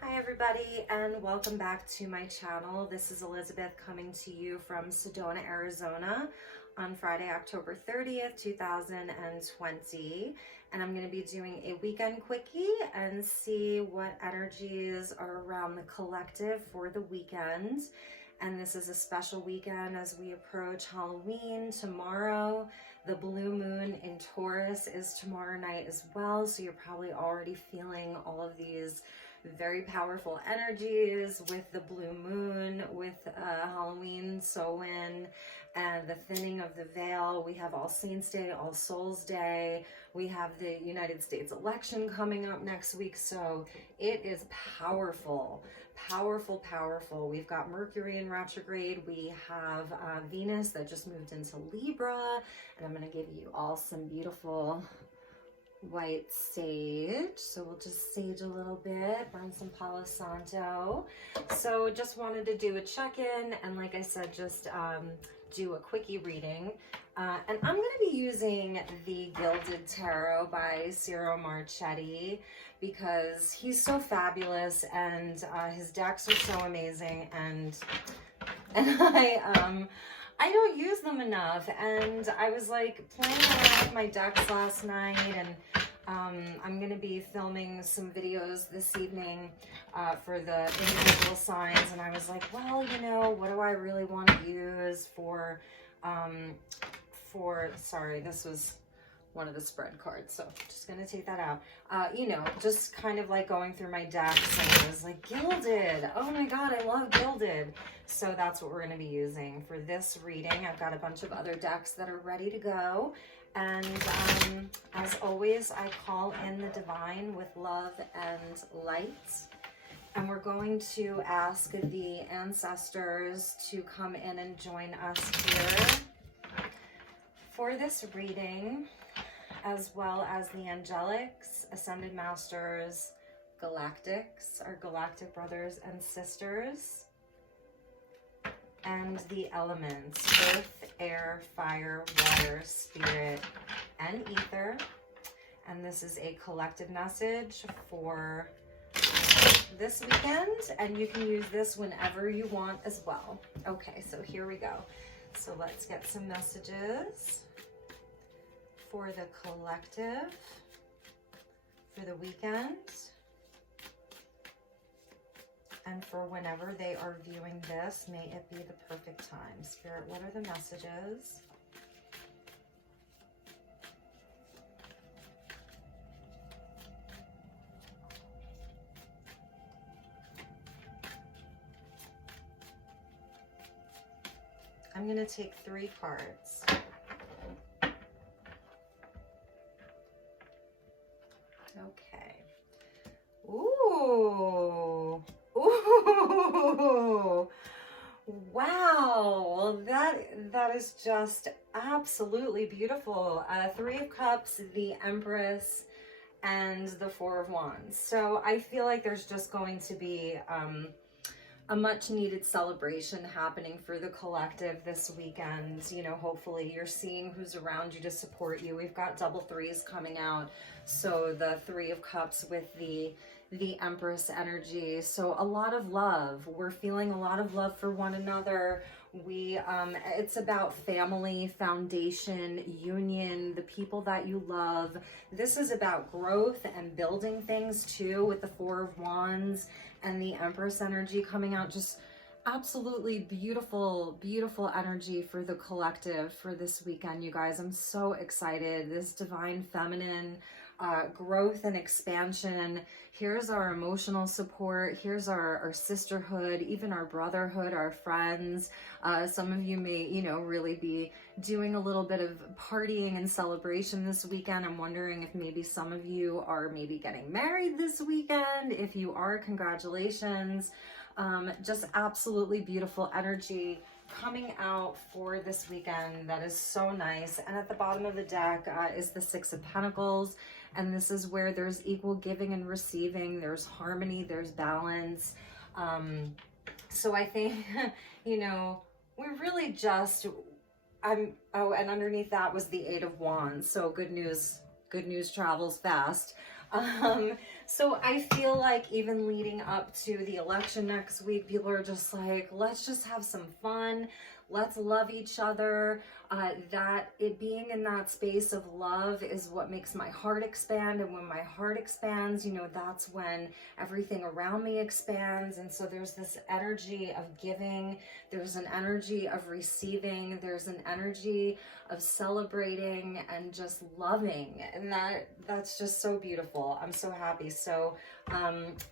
Hi everybody, and welcome back to my channel. This is Elizabeth coming to you from Sedona, Arizona on Friday, October 30th, 2020. And I'm going to be doing a weekend quickie and see what energies are around the collective for the weekend. And this is a special weekend as we approach Halloween tomorrow. The blue moon in Taurus is tomorrow night as well, so you're probably already feeling all of these very powerful energies with the blue moon, with Halloween, Samhain, and the thinning of the veil. We have All Saints Day, All Souls Day. We have the United States election coming up next week. So it is powerful, powerful, powerful. We've got Mercury in retrograde. We have Venus that just moved into Libra. And I'm going to give you all some beautiful white sage. So we'll just sage a little bit, burn some Palo Santo. So just wanted to do a check-in, and like I said, just do a quickie reading. And I'm going to be using the Gilded Tarot by Ciro Marchetti because he's so fabulous, and his decks are so amazing, and I don't use them enough, and I was like playing around with my decks last night, and I'm going to be filming some videos this evening for the individual signs, and I was like, well, you know, what do I really want to use for sorry, this was one of the spread cards, so just gonna take that out. You know, just kind of like going through my decks, and I was like, Gilded, oh my god, I love Gilded. So that's what we're going to be using for this reading. I've got a bunch of other decks that are ready to go, and as always, I call in the divine with love and light, and we're going to ask the ancestors to come in and join us here for this reading, as well as the angelics, ascended masters, galactics, our galactic brothers and sisters, and the elements, earth, air, fire, water, spirit, and ether. And this is a collective message for this weekend, and you can use this whenever you want as well. Okay, so here we go. So let's get some messages for the collective for the weekend, and for whenever they are viewing this, may it be the perfect time. Spirit, what are the messages? I'm going to take 3 cards. Okay. Ooh. Ooh. Wow. That is just absolutely beautiful. 3 of Cups, the Empress, and the 4 of Wands. So I feel like there's just going to be a much needed celebration happening for the collective this weekend. You know, hopefully you're seeing who's around you to support you. We've got double 3s coming out. So the 3 of Cups with the Empress energy. So a lot of love. We're feeling a lot of love for one another. It's about family, foundation, union, the people that you love. This is about growth and building things too, with the 4 of Wands and the Empress energy coming out. Just absolutely beautiful, beautiful energy for the collective for this weekend, you guys. I'm so excited. This divine feminine growth and expansion. Here's our emotional support. Here's our sisterhood, even our brotherhood, our friends. Some of you may, you know, really be doing a little bit of partying and celebration this weekend. I'm wondering if maybe some of you are maybe getting married this weekend. If you are, congratulations. Just absolutely beautiful energy coming out for this weekend. That is so nice. And at the bottom of the deck is the 6 of Pentacles. And this is where there's equal giving and receiving. There's harmony, there's balance. So I think, you know, we really just, and underneath that was the 8 of Wands. So good news travels fast. So I feel like even leading up to the election next week, people are just like, let's just have some fun. Let's love each other. That it being in that space of love is what makes my heart expand. And when my heart expands, you know, that's when everything around me expands. And so there's this energy of giving. There's an energy of receiving. There's an energy of celebrating and just loving. And that's just so beautiful. I'm so happy. So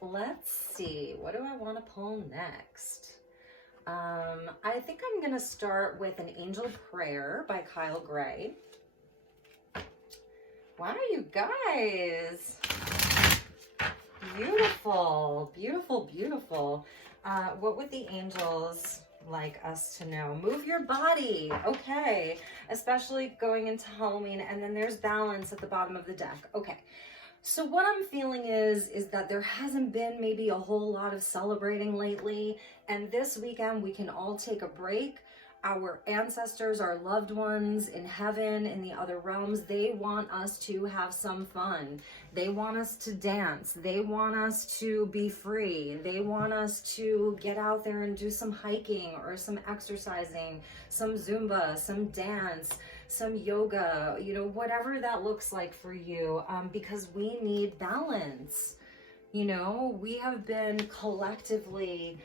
let's see, what do I want to pull next? I think I'm going to start with an angel prayer by Kyle Gray. Wow, you guys. Beautiful, beautiful, beautiful. What would the angels like us to know? Move your body. Okay. Especially going into Halloween. And then there's balance at the bottom of the deck. Okay. So what I'm feeling is that there hasn't been maybe a whole lot of celebrating lately. And this weekend we can all take a break. Our ancestors, our loved ones in heaven, in the other realms, they want us to have some fun. They want us to dance. They want us to be free. They want us to get out there and do some hiking or some exercising, some Zumba, some dance, some yoga, you know, whatever that looks like for you, because we need balance. You know, we have been collectively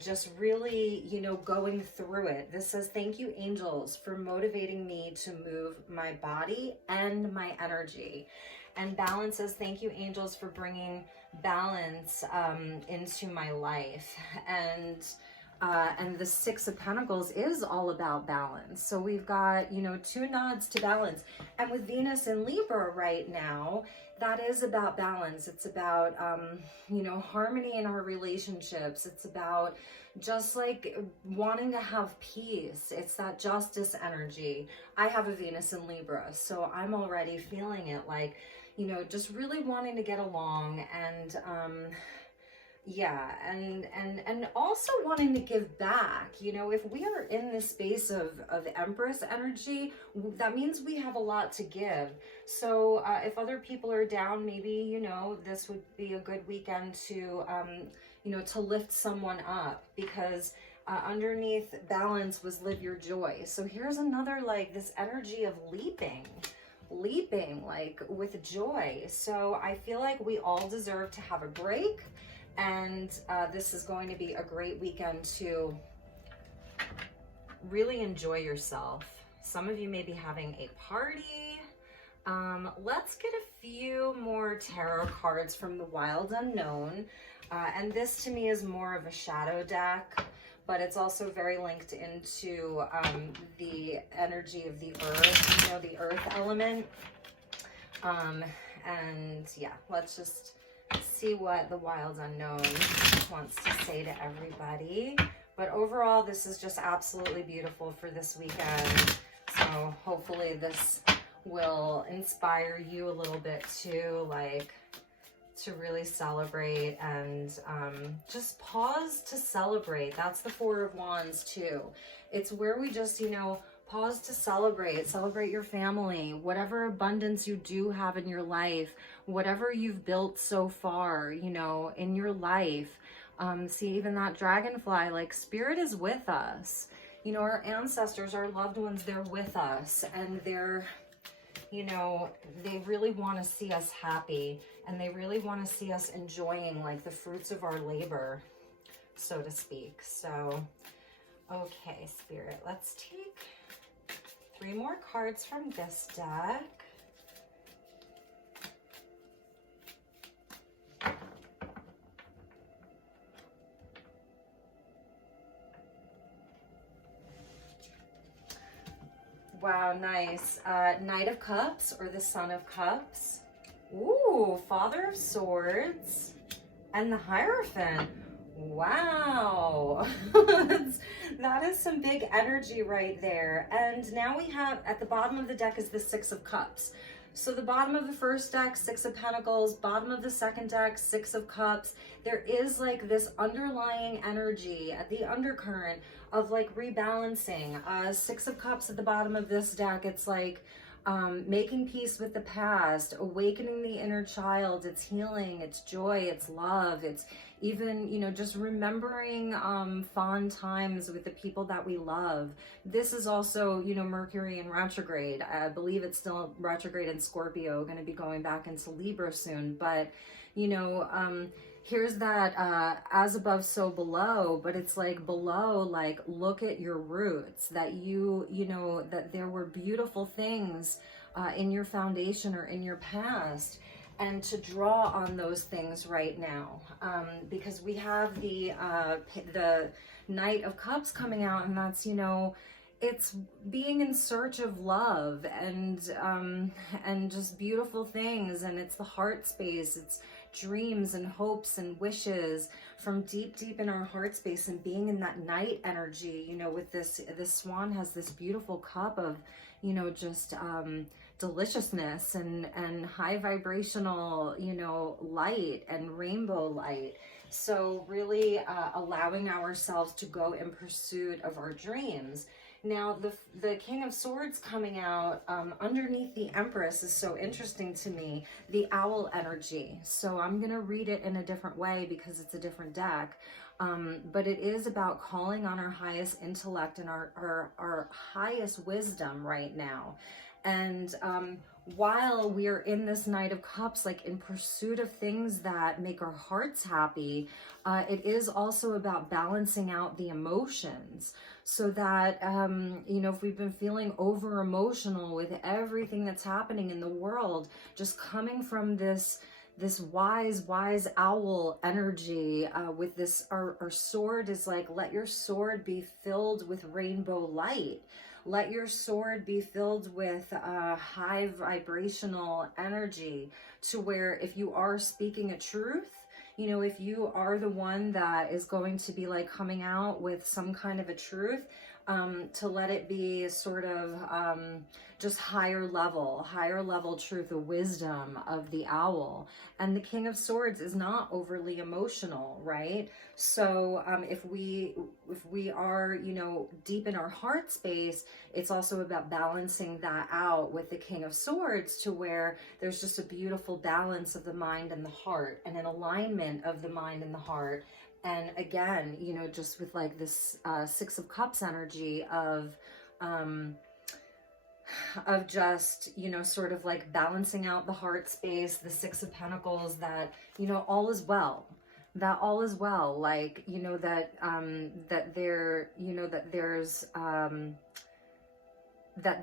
just really, you know, going through it. This says, thank you, angels, for motivating me to move my body and my energy. And balance says, thank you, angels, for bringing balance into my life. And the Six of Pentacles is all about balance. So we've got, you know, 2 nods to balance. And with Venus in Libra right now, that is about balance. It's about, you know, harmony in our relationships. It's about just like wanting to have peace. It's that justice energy. I have a Venus in Libra, so I'm already feeling it, like, you know, just really wanting to get along and, yeah, and also wanting to give back. You know, if we are in this space of Empress energy, that means we have a lot to give. So if other people are down, maybe, you know, this would be a good weekend to, you know, to lift someone up, because underneath balance was live your joy. So here's another, like, this energy of leaping like with joy. So I feel like we all deserve to have a break. And this is going to be a great weekend to really enjoy yourself. Some of you may be having a party. Let's get a few more tarot cards from the Wild Unknown. And this to me is more of a shadow deck, but it's also very linked into the energy of the earth, you know, the earth element. And yeah, let's just see what the Wild Unknown wants to say to everybody. But overall, this is just absolutely beautiful for this weekend. So hopefully this will inspire you a little bit too, like, to really celebrate and just pause to celebrate. That's the Four of Wands too. It's where we just, you know, pause to celebrate your family, whatever abundance you do have in your life, whatever you've built so far, you know, in your life. See, even that dragonfly, like, spirit is with us. You know, our ancestors, our loved ones, they're with us, and they're, you know, they really want to see us happy, and they really want to see us enjoying, like, the fruits of our labor, so to speak. So, okay, spirit, let's take 3 more cards from this deck. Wow, nice. Knight of Cups or the Son of Cups. Ooh, Father of Swords and the Hierophant. Wow. That is some big energy right there. And now we have, at the bottom of the deck is the Six of Cups. So the bottom of the first deck, Six of Pentacles, bottom of the second deck, Six of Cups. There is like this underlying energy at the undercurrent of like rebalancing. Six of Cups at the bottom of this deck, it's like making peace with the past, awakening the inner child. It's healing, it's joy, it's love, it's even, you know, just remembering fond times with the people that we love. This is also, you know, Mercury in retrograde. I believe it's still retrograde in Scorpio, going to be going back into Libra soon. But, you know, here's that as above, so below. But it's like below, like, look at your roots, that you know, that there were beautiful things in your foundation or in your past, and to draw on those things right now, because we have the Knight of Cups coming out, and that's, you know, it's being in search of love and just beautiful things, and it's the heart space, it's dreams and hopes and wishes from deep in our heart space, and being in that night energy, you know, with this swan has this beautiful cup of, you know, just deliciousness and high vibrational, you know, light and rainbow light. So really allowing ourselves to go in pursuit of our dreams. Now, the King of Swords coming out underneath the Empress is so interesting to me, the owl energy. So I'm going to read it in a different way because it's a different deck. But it is about calling on our highest intellect and our highest wisdom right now. And while we're in this Knight of Cups, like in pursuit of things that make our hearts happy, it is also about balancing out the emotions, so that, you know, if we've been feeling over emotional with everything that's happening in the world, just coming from this wise owl energy, with this, our sword is like, let your sword be filled with rainbow light. Let your sword be filled with high vibrational energy, to where if you are speaking a truth, you know, if you are the one that is going to be like coming out with some kind of a truth, to let it be sort of just higher level truth, the wisdom of the owl. And the King of Swords is not overly emotional, right? So if we are, you know, deep in our heart space, it's also about balancing that out with the King of Swords, to where there's just a beautiful balance of the mind and the heart, and an alignment of the mind and the heart. And again, you know, just with like this Six of Cups energy of just, you know, sort of like balancing out the heart space, the Six of Pentacles, that, you know, all is well. That all is well, like, you know, that that there, you know, that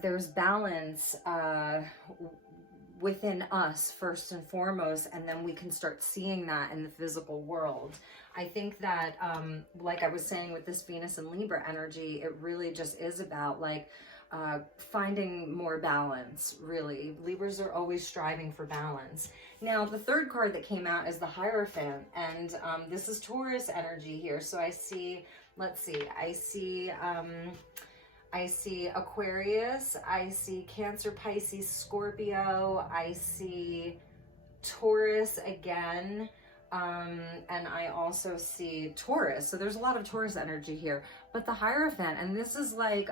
there's balance within us first and foremost, and then we can start seeing that in the physical world. I think that, like I was saying with this Venus and Libra energy, it really just is about like finding more balance, really. Libras are always striving for balance. Now, the third card that came out is the Hierophant, and this is Taurus energy here. So I see, let's see, I see Aquarius, I see Cancer, Pisces, Scorpio, I see Taurus again, and I also see Taurus. So there's a lot of Taurus energy here. But the Hierophant, and this is like,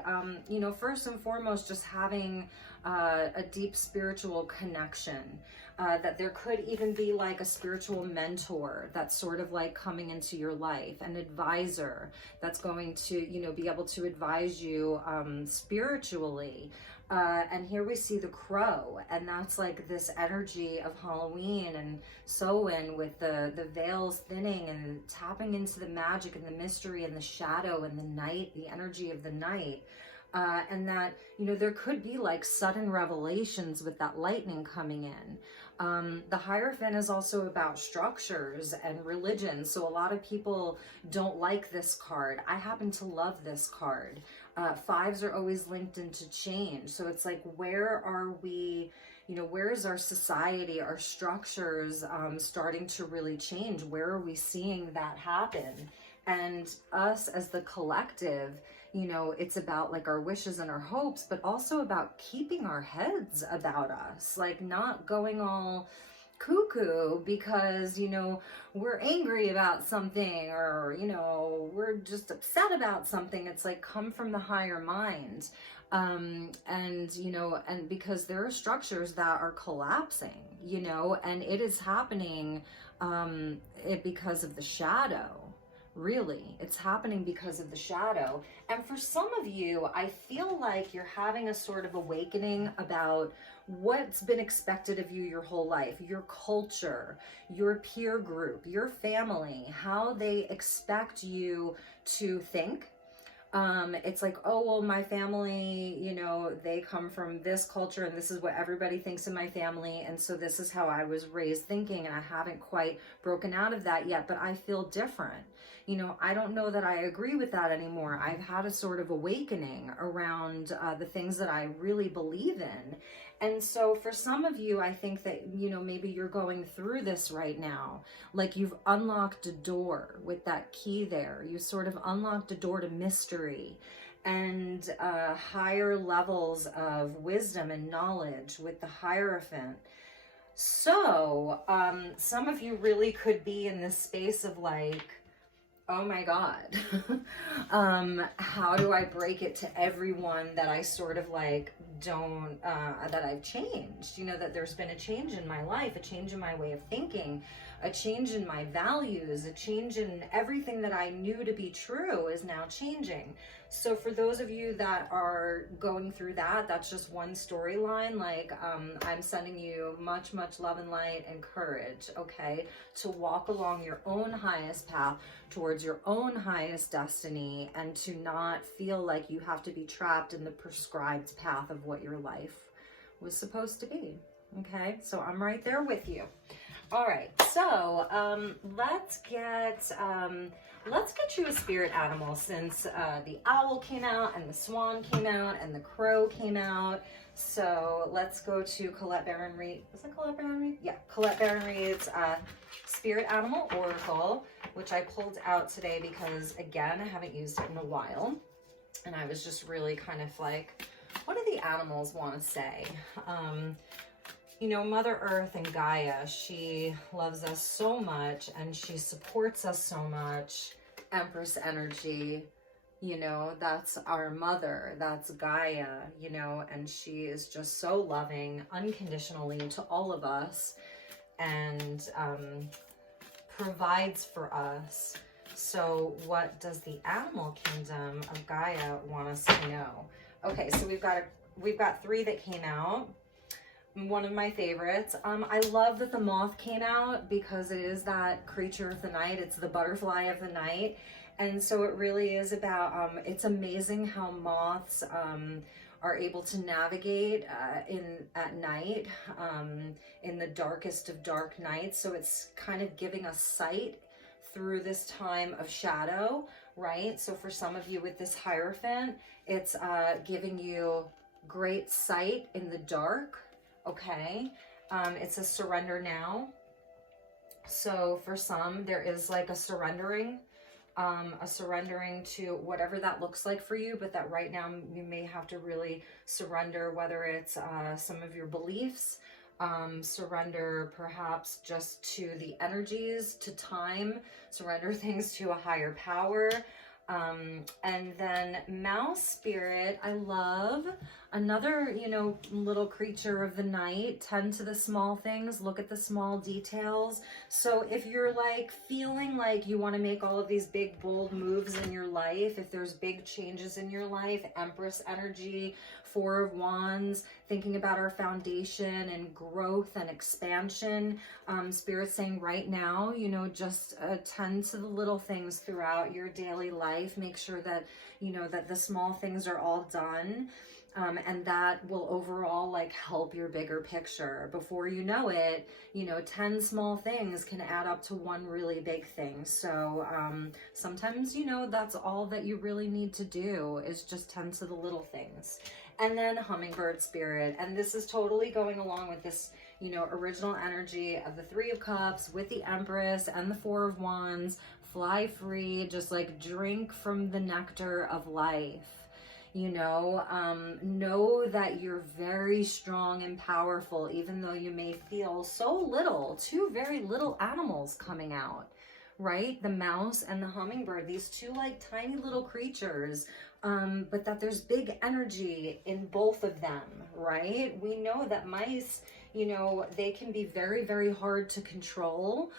you know, first and foremost, just having a deep spiritual connection. That there could even be like a spiritual mentor that's sort of like coming into your life, an advisor that's going to, you know, be able to advise you spiritually. And here we see the crow, and that's like this energy of Halloween and Samhain, with the veils thinning and tapping into the magic and the mystery and the shadow and the night, the energy of the night. And that, you know, there could be like sudden revelations with that lightning coming in. The Hierophant is also about structures and religion. So a lot of people don't like this card. I happen to love this card. Fives are always linked into change. So it's like, where are we, you know, where is our society, our structures starting to really change? Where are we seeing that happen? And us as the collective, you know, it's about like our wishes and our hopes, but also about keeping our heads about us, like not going all cuckoo because, you know, we're angry about something, or, you know, we're just upset about something. It's like, come from the higher mind. And, you know, and because there are structures that are collapsing, you know, and it is happening, because of the shadow. Really, it's happening because of the shadow. And for some of you, I feel like you're having a sort of awakening about what's been expected of you your whole life, your culture, your peer group, your family, how they expect you to think. It's like, oh, well, my family, you know, they come from this culture and this is what everybody thinks in my family. And so this is how I was raised thinking, and I haven't quite broken out of that yet, but I feel different. You know, I don't know that I agree with that anymore. I've had a sort of awakening around the things that I really believe in. And so for some of you, I think that, you know, maybe you're going through this right now. Like you've unlocked a door with that key there. You sort of unlocked a door to mystery and higher levels of wisdom and knowledge with the Hierophant. So some of you really could be in this space of like, oh my God, how do I break it to everyone that I sort of like don't, that I've changed, you know, that there's been a change in my life, a change in my way of thinking, a change in my values, a change in everything that I knew to be true is now changing. So for those of you that are going through that, that's just one storyline. Like, I'm sending you much, much love and light and courage, okay, to walk along your own highest path towards your own highest destiny, and to not feel like you have to be trapped in the prescribed path of what your life was supposed to be, okay? So I'm right there with you. All right, so let's get you a spirit animal, since the owl came out and the swan came out and the crow came out. So let's go to Colette Baron Reed. Is it Colette Baron Reed? Yeah, Colette Baron Reed's Spirit Animal Oracle, which I pulled out today because, again, I haven't used it in a while. And I was just really kind of like, what do the animals want to say? You know, Mother Earth and Gaia, she loves us so much and she supports us so much. Empress energy, you know, that's our mother, that's Gaia, you know, and she is just so loving unconditionally to all of us, and provides for us. So what does the animal kingdom of Gaia want us to know? Okay, so we've got three that came out. One of my favorites. I love that the moth came out because it is that creature of the night. It's the butterfly of the night. And so it really is about, it's amazing how moths are able to navigate at night, in the darkest of dark nights. So it's kind of giving us sight through this time of shadow, right? So for some of you with this Hierophant, it's giving you great sight in the dark. Okay, it's a surrender now. So for some, there is like a surrendering to whatever that looks like for you, but that right now you may have to really surrender, whether it's some of your beliefs, surrender perhaps just to the energies, to time, surrender things to a higher power. And then mouse spirit, I love. Another, you know, little creature of the night. Tend to the small things, look at the small details. So if you're like feeling like you want to make all of these big bold moves in your life, if there's big changes in your life, Empress energy, Four of Wands, thinking about our foundation and growth and expansion. Spirit saying right now, you know, just tend to the little things throughout your daily life. Make sure that, you know, that the small things are all done. And that will overall like help your bigger picture. Before you know it, you know, 10 small things can add up to one really big thing. So sometimes, you know, that's all that you really need to do is just tend to the little things. And then hummingbird spirit. And this is totally going along with this, you know, original energy of the Three of Cups with the Empress and the Four of Wands. Fly free, just like drink from the nectar of life. You know that you're very strong and powerful, even though you may feel so little. Two very little animals coming out, right? The mouse and the hummingbird, these two like tiny little creatures, but that there's big energy in both of them, right? We know that mice, you know, they can be very, very hard to control.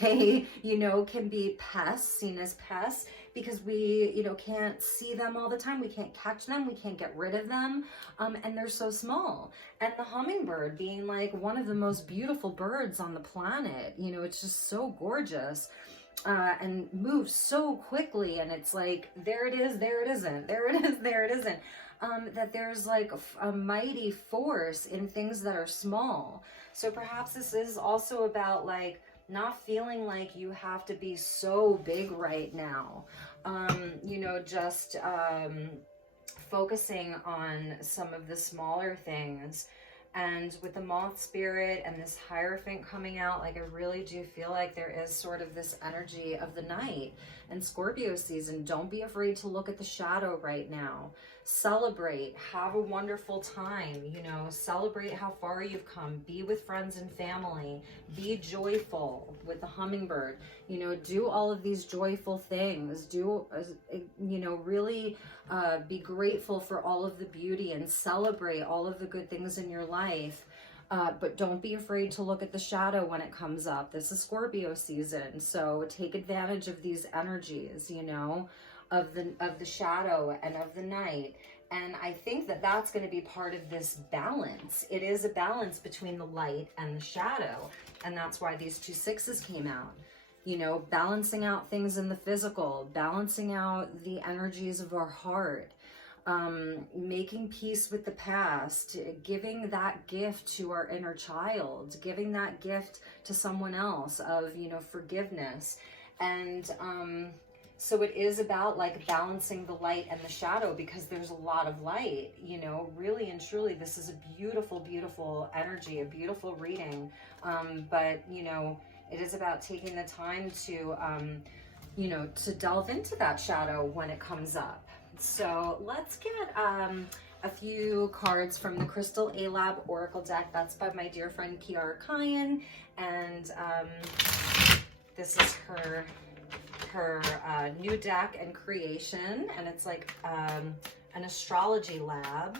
They, you know, can be pests, seen as pests, because we, you know, can't see them all the time. We can't catch them. We can't get rid of them. And they're so small. And the hummingbird being like one of the most beautiful birds on the planet, you know, it's just so gorgeous. And moves so quickly, and it's like, there it is, there it isn't, there it is, there it isn't. That there's like a mighty force in things that are small. So perhaps this is also about like not feeling like you have to be so big right now. You know, just focusing on some of the smaller things. And with the moth spirit and this Hierophant coming out, like I really do feel like there is sort of this energy of the night and Scorpio season. Don't be afraid to look at the shadow right now. Celebrate, have a wonderful time, you know, celebrate how far you've come, be with friends and family, be joyful with the hummingbird, you know, do all of these joyful things, do, you know, really be grateful for all of the beauty and celebrate all of the good things in your life. But don't be afraid to look at the shadow when it comes up. This is Scorpio season, so take advantage of these energies, you know, of the shadow and of the night. And I think that that's going to be part of this balance. It is a balance between the light and the shadow, and that's why these 2 sixes came out. You know, balancing out things in the physical, balancing out the energies of our heart, making peace with the past, giving that gift to our inner child, giving that gift to someone else of, you know, forgiveness. And so it is about like balancing the light and the shadow, because there's a lot of light, you know, really and truly. This is a beautiful, beautiful energy, a beautiful reading. But, you know, it is about taking the time to, you know, to delve into that shadow when it comes up. So let's get a few cards from the Crystal A-Lab Oracle deck. That's by my dear friend Kiara Kyan. And this is her new deck and creation. And it's like an astrology lab.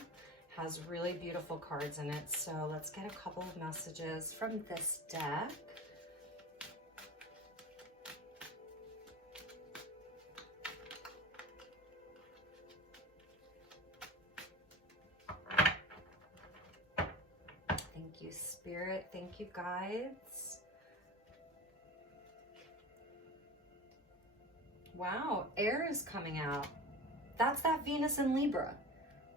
Has really beautiful cards in it. So let's get a couple of messages from this deck. Thank you, Spirit. Thank you, guides. Wow, air is coming out. That's that Venus in Libra.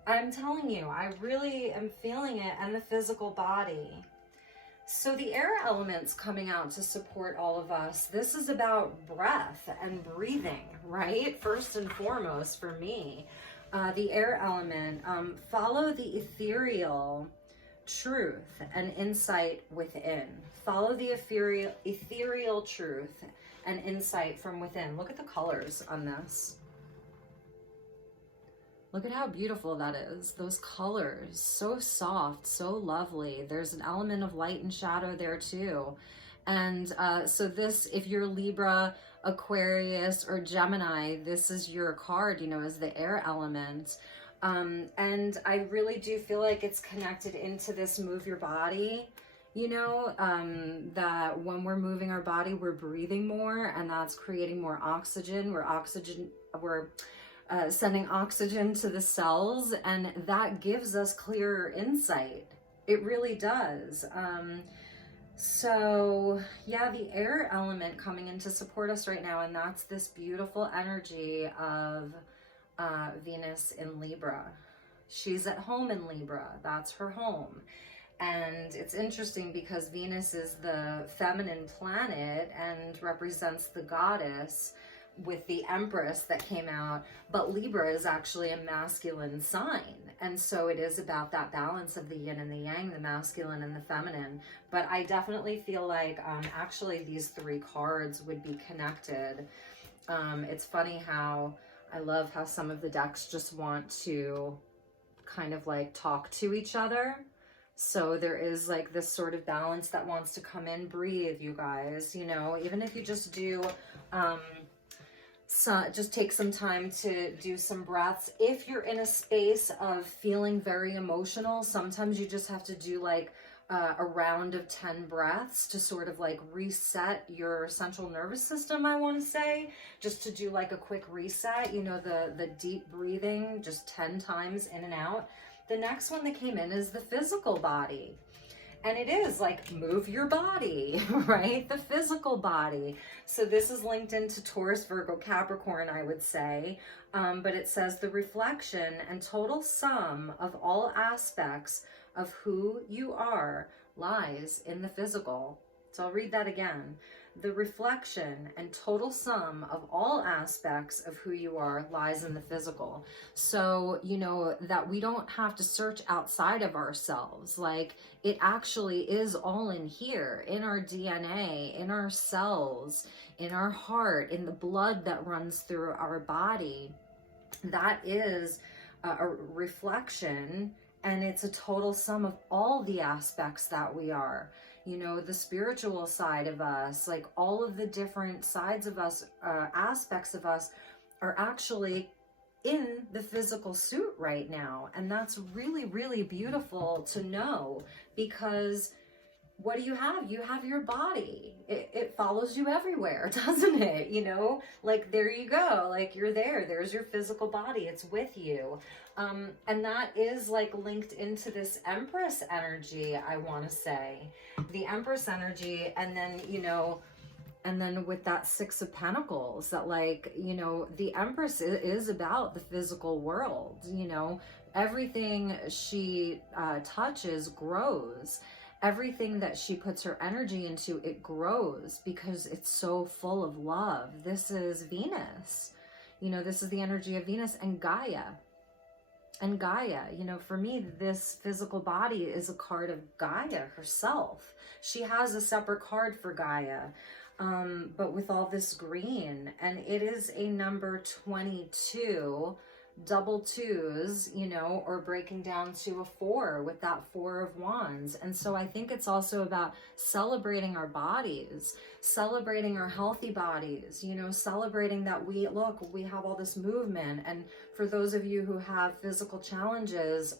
I'm telling you, I really am feeling it in the physical body. So the air element's coming out to support all of us. This is about breath and breathing, right? First and foremost for me. The air element, follow the ethereal truth and insight within. Follow the ethereal truth and insight from within. Look at the colors on this. Look at how beautiful that is. Those colors, so soft, so lovely. There's an element of light and shadow there too. And so this, if you're Libra, Aquarius, or Gemini, this is your card, you know, as the air element. And I really do feel like it's connected into this move your body, you know, that when we're moving our body, we're breathing more, and that's creating more oxygen. We're sending oxygen to the cells, and that gives us clearer insight. It really does. So yeah, the air element coming in to support us right now, and that's this beautiful energy of Venus in Libra. She's at home in Libra. That's her home. And it's interesting because Venus is the feminine planet and represents the goddess with the Empress that came out, but Libra is actually a masculine sign. And so it is about that balance of the yin and the yang, the masculine and the feminine. But I definitely feel like actually these 3 cards would be connected. It's funny how I love how some of the decks just want to kind of like talk to each other. So there is like this sort of balance that wants to come in. Breathe, you guys, you know, even if you just do So just take some time to do some breaths. If you're in a space of feeling very emotional, sometimes you just have to do like a round of 10 breaths to sort of like reset your central nervous system, I want to say, just to do like a quick reset, you know, the deep breathing, just 10 times in and out. The next one that came in is the physical body. And it is like, move your body, right? The physical body. So this is linked into Taurus, Virgo, Capricorn, I would say. But it says the reflection and total sum of all aspects of who you are lies in the physical. So I'll read that again. The reflection and total sum of all aspects of who you are lies in the physical. So, you know, that we don't have to search outside of ourselves. Like, it actually is all in here, in our DNA, in our cells, in our heart, in the blood that runs through our body. That is a reflection, and it's a total sum of all the aspects that we are. You know, the spiritual side of us, like all of the different sides of us, aspects of us are actually in the physical suit right now. And that's really, really beautiful to know, because what do you have? You have your body. It follows you everywhere, doesn't it? You know, like, there you go. Like, you're there. There's your physical body. It's with you. And that is like linked into this Empress energy, I want to say. The Empress energy, and then, you know, and then with that Six of Pentacles, that, like, you know, the Empress is about the physical world. You know, everything she touches grows. Everything that she puts her energy into, it grows, because it's so full of love. This is Venus. You know, this is the energy of Venus and Gaia. And Gaia, you know, for me, this physical body is a card of Gaia herself. She has a separate card for Gaia, but with all this green, and it is a number 22, double twos, you know, or breaking down to a 4 with that 4 of Wands. And so I think it's also about celebrating our bodies, celebrating our healthy bodies, you know, celebrating that we have all this movement. And for those of you who have physical challenges,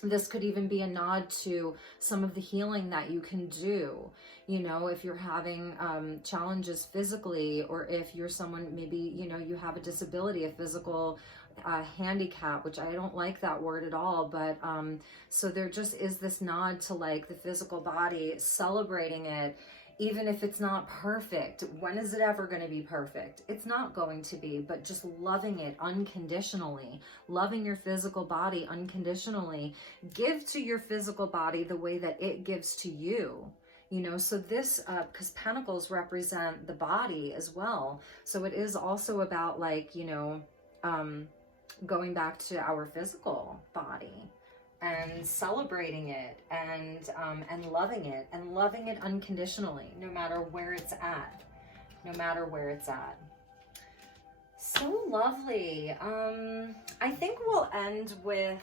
this could even be a nod to some of the healing that you can do. You know, if you're having challenges physically, or if you're someone, maybe, you know, you have a disability, a physical handicap, which I don't like that word at all, but so there just is this nod to like the physical body, celebrating it, even if it's not perfect. When is it ever going to be perfect? It's not going to be, but just loving it unconditionally, loving your physical body unconditionally. Give to your physical body the way that it gives to you. You know, so this, because Pentacles represent the body as well. So it is also about, like, you know, going back to our physical body and celebrating it, and loving it unconditionally, no matter where it's at, So lovely. I think we'll end with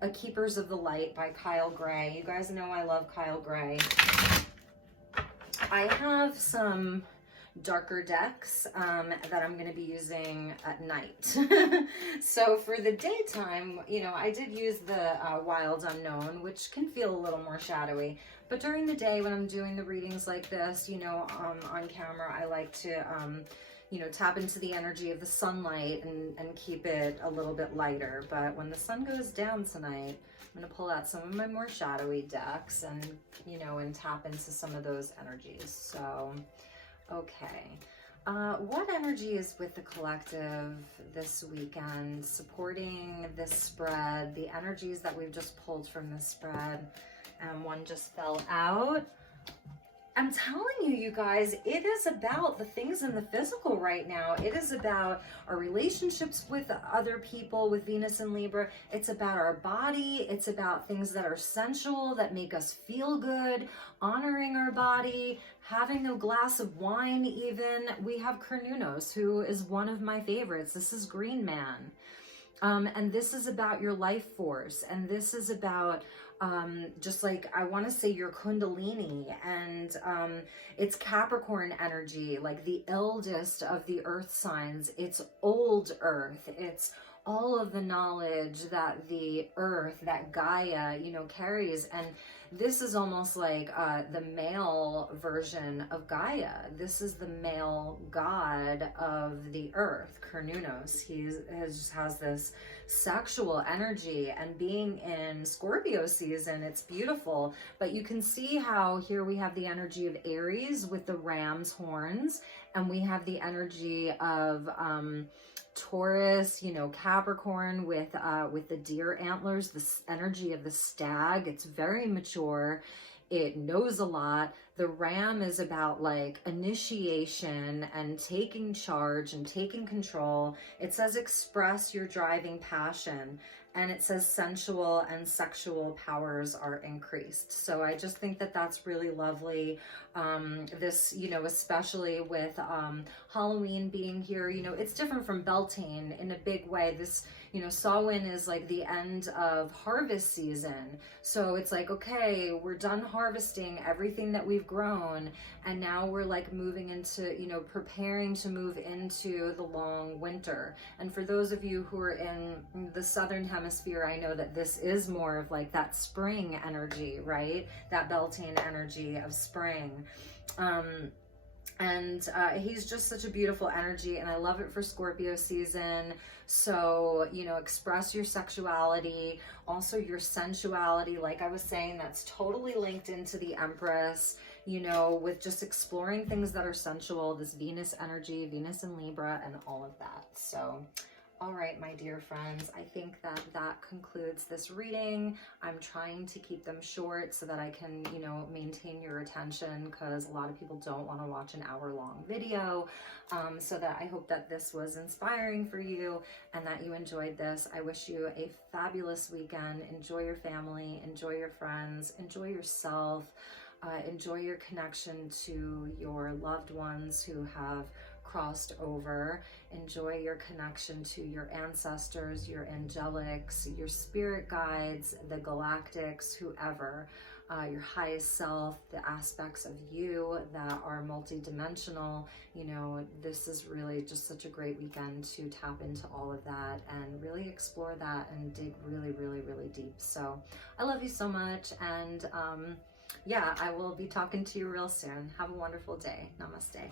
A Keepers of the Light by Kyle Gray. You guys know I love Kyle Gray. I have some darker decks that I'm going to be using at night. So for the daytime, you know, I did use the Wild Unknown, which can feel a little more shadowy. But during the day, when I'm doing the readings like this, you know, on camera, I like to, you know, tap into the energy of the sunlight and keep it a little bit lighter. But when the sun goes down tonight, I'm going to pull out some of my more shadowy decks and, you know, and tap into some of those energies. So, okay. What energy is with the collective this weekend, supporting this spread, the energies that we've just pulled from this spread? One just fell out. I'm telling you, you guys, it is about the things in the physical right now. It is about our relationships with other people, with Venus and Libra. It's about our body. It's about things that are sensual, that make us feel good, honoring our body, having a glass of wine even. We have Cernunnos, who is one of my favorites. This is Green Man. And this is about your life force. And this is about just like, I want to say your Kundalini, and it's Capricorn energy, like the eldest of the earth signs. It's old earth. It's all of the knowledge that the earth, that Gaia, you know, carries. And this is almost like the male version of Gaia. This is the male god of the earth, Cernunnos. He has this sexual energy, and being in Scorpio season, it's beautiful. But you can see how here we have the energy of Aries with the ram's horns, and we have the energy of Taurus, you know, Capricorn with the deer antlers, this energy of the stag. It's very mature. It knows a lot. The ram is about like initiation and taking charge and taking control. It says express your driving passion. And it says sensual and sexual powers are increased. So I just think that that's really lovely. This, you know, especially with Halloween being here, you know, it's different from Beltane in a big way. This, you know, Samhain is like the end of harvest season. So it's like, okay, we're done harvesting everything that we've grown. And now we're like moving into, you know, preparing to move into the long winter. And for those of you who are in the Southern Hemisphere, I know that this is more of like that spring energy, right? That Beltane energy of spring. He's just such a beautiful energy, and I love it for Scorpio season. So, you know, express your sexuality, also your sensuality. Like I was saying, that's totally linked into the Empress, you know, with just exploring things that are sensual, this Venus energy, Venus in Libra, and all of that. So, all right, my dear friends, I think that that concludes this reading. I'm trying to keep them short so that I can, you know, maintain your attention, because a lot of people don't want to watch an hour-long video. So that I hope that this was inspiring for you and that you enjoyed this. I wish you a fabulous weekend. Enjoy your family, enjoy your friends, enjoy yourself, enjoy your connection to your loved ones who have crossed over. Enjoy your connection to your ancestors, your angelics, your spirit guides, the galactics, whoever, your highest self, the aspects of you that are multidimensional. You know, this is really just such a great weekend to tap into all of that and really explore that and dig really, really, really deep. So I love you so much. And yeah, I will be talking to you real soon. Have a wonderful day. Namaste.